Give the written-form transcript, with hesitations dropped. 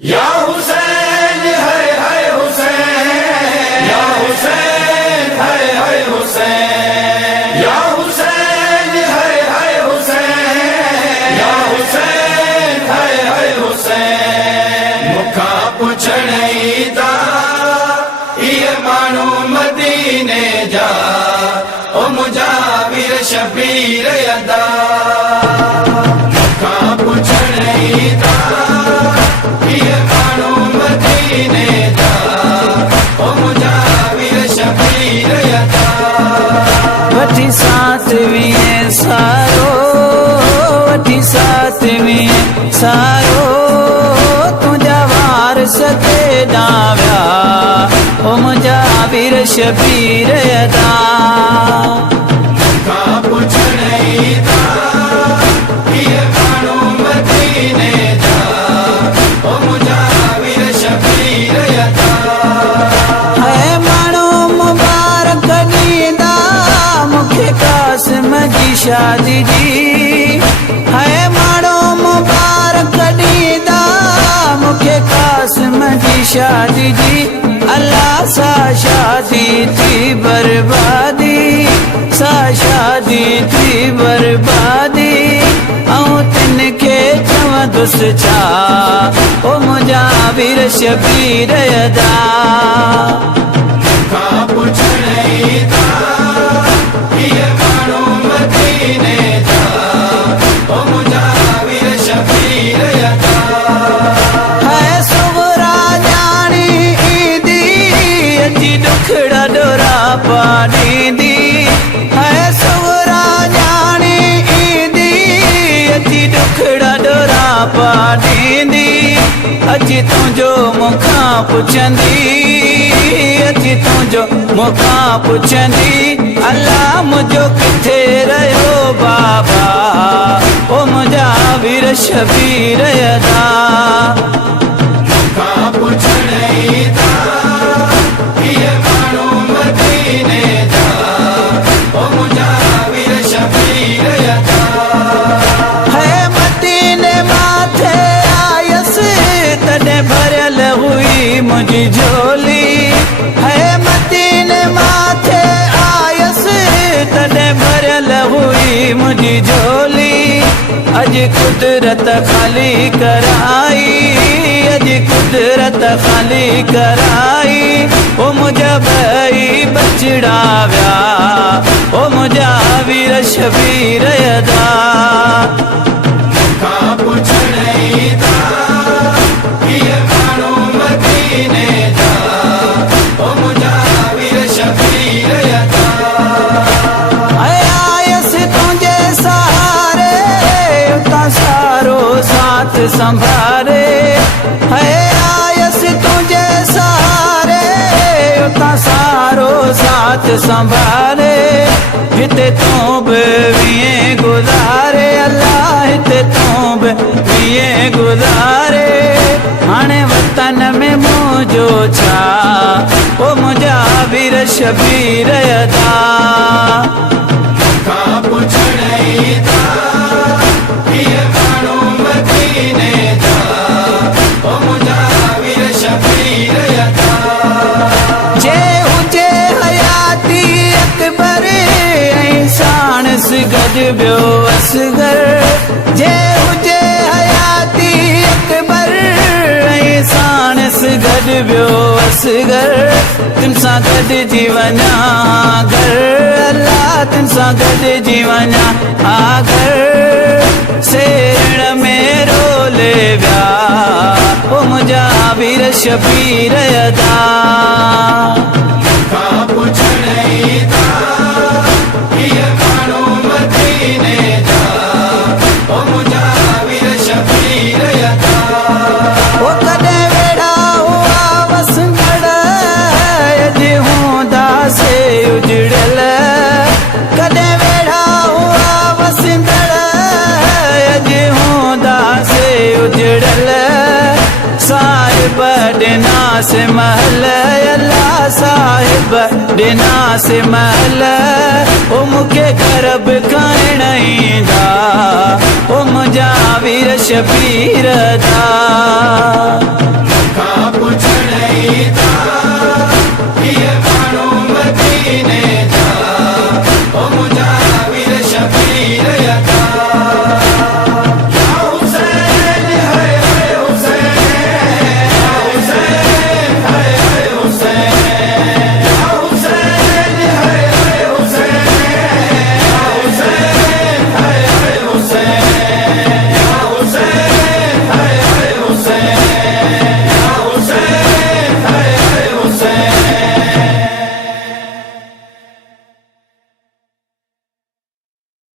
या हुसैन है हुसैन, या हुसैन है हुसैन, या हुसैन है हुसैन, या हुसैन है हुसैन। मुखा पुछणई दा ये मानू मदीने जा, ओ मुझा वीर शबीर अदा। मुखा पुछणई दा ये मानू मदीने जा, ओ मुझा वीर शबीर अदा। वठी सातवीं सारो, वठी सातवीं सारो, तुझा वारस ते डाव्या, ओ मुझा वीर शबीर अदा। मुखा पुछणई दा ये मानू मदीने जा, ओ मुझा वीर शबीर अदा। है मानो मुबारक ॾींदा मूंखे कासिम जी शादी जी, है मानो मुबारक ॾींदा मूंखे कासिम जी शादी जी। अल्लाह सा शादी थी बर्बादी, सा शादी थी बर्बादी, ऐं तिनखे चवंदुसि छा, ओ मुंहिंजा वीर शबीर अदा। मुखा पुछणई दा ये मानू मदीने जा, ओ मुझा वीर शबीर अदा। है सुवरा ॼाणी ईंदी, अची ॾुखड़ा ॾोरा पाॾींदी, है सुवरा ॼाणी ईंदी, अची ॾुखड़ा ॾोरा पाॾींदी। अची तुंहिंजो मूंखां पुछंदी, अची तुंहिंजो मूंखां पुछंदी, अल्लाह मुंहिंजो किथे रहियो बाबा, ओ मुंहिंजा वीर शबीर अदा। मुखा पुछणई दा ये मानू मदीने जा, ओ मुझा वीर शबीर अदा। है मदीने माथे आयसि तॾहिं भरियल हुई मुंहिंजी झोली, है मदीने माथे आयसि तॾहिं भरियल हुई मुंहिंजी झोली। अॼु कुदरत ख़ाली कराई, अॼु कुदरत ख़ाली कराई, ओ मुंहिंजा ॿई बचड़ा विया, ओ मुंहिंजा वीर शबीर अदा। मुखा पुछणई दा ये मानू मदीने जा, ओ मुझा वीर शबीर अदा। आयसि तुंहिंजे सहारे, उतां सारो साथ संभारे, है आयसि तुंहिंजे सहारे, उतां सारो साथ संभारे। हिते तूं बि वीहें गुज़ारे, अल्लाह हिते तूं बि वीहें गुज़ारे। हाणे वतन में मुंहिंजो छा, ओ मुंहिंजा वीर शबीर अदा। मुखा पुछणई दा ये मानू मदीने जा, ओ मुझा वीर शबीर अदा। जे हुजे हयाती अकबर, ऐं साणस गॾु ॿियो असगर, जे हुजे हयाती अकबर, ऐं साणस गॾु ॿियो असगर, तिन सां गॾिजी वञा घर, अल्लाह तिन सां गॾिजी वञा घर। सेण में रोले विया, ओ मुंहिंजा वीर शबीर अदा। मुखा पुछणई दा ये मानू मदीने जा, ओ मुझा वीर शबीर अदा। ओ कॾहिं वेड़ा हुआ वसंदड़, अॼु हूंदासे उजड़ियल, कॾहिं वेड़ा हुआ वसंदड़, अॼु हूंदासे उजड़ियल। साहिब ॾिनासे महल, अल्लाह साहिब ॾिनासे महल, ओ मूंखे घर बि खाइण ईंदा, ओ मुंहिंजा वीर शबीर अदा।